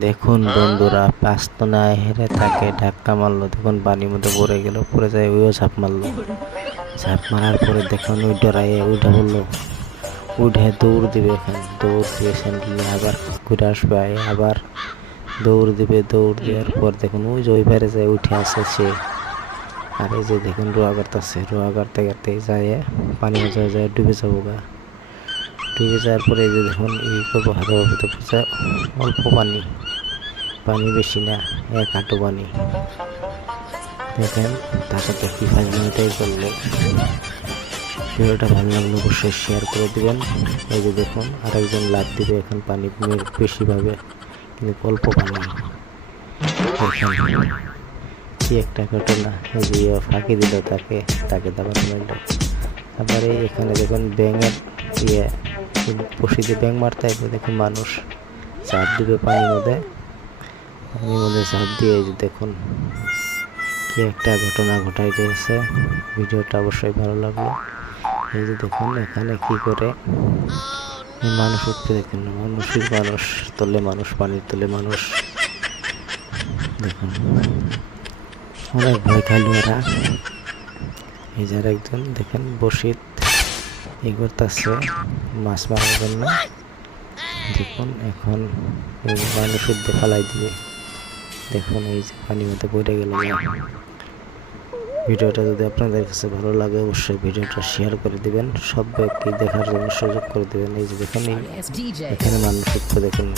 দেখুন বন্ধুরা পাঁচতনায় হেরে তাকে ধাক্কা মারলো দেখুন পানির মধ্যে পড়ে গেল পড়ে যায় ওইও ঝাঁপ মারলো। ঝাঁপ মারার পরে দেখুন ওই ডরাইয়ে উঠে বলল উঠে দৌড় দিবে এখানে দৌড় দিয়ে স্যান্ডেল আবার ঘুরে আসবে আবার দৌড় দিবে দৌড় দেওয়ার পর দেখুন ওই যে ওই পারে যায় উঠে আসে সে। আর এই যে দেখুন রোয়া করতেছে রোয়া করতে করতে যায় পানি যায় ডুবে যাব গা। ডুবে যাওয়ার পরে এই যে দেখুন, এই করব হাতে তো বুঝা অল্প পানি। পানি বেশি না, এক হাঁটু পানি। দেখেন তো কি ফাইজমিটাই করল ভিডিওটা ভালো লাগলে অবশ্যই শেয়ার করে দিবেন। এই যে দেখুন, আরেকজন লাভ দিবে এখন পানি মে- বেশি পাবে কিন্তু অল্প পানি। কি একটা ঘটনা। যে ফাঁকি দিল তাকে তাকে দাবার মারল। তারপরে এখানে দেখুন, ব্যাঙের ইয়ে বসি দিয়ে ব্যাঙ মারতে হবে দেখুন মানুষ চাপ দিবে পানির মধ্যে পানির মধ্যে চাপ দিয়ে যে দেখুন কি একটা ঘটনা ঘটাই দিয়েছে ভিডিওটা অবশ্যই ভালো লাগল। এই যে দেখুন এখানে কি করে মানুষ উঠতে দেখুন মানুষই মানুষ, তোলে মানুষ, পানির তোলে মানুষ। দেখুন, অনেক ভয় খাইল এরা এই যে আর একজন দেখেন বসিত এই করতেছে মাছ মারার জন্য। দেখুন এখন এই মানুষ উঠতে ফালাই দিবে। দেখুন এই যে পানির মধ্যে পড়ে গেল। ভিডিওটা যদি আপনাদের কাছে ভালো লাগে অবশ্যই ভিডিওটা শেয়ার করে দিবেন। সব ব্যক্তি দেখার জন্য সুযোগ করে দিবেন। এই যে দেখুন. এখানে মানুষ দেখুন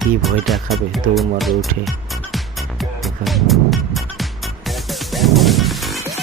কি ভয়টা খাবে দৌড় মারবে উঠে।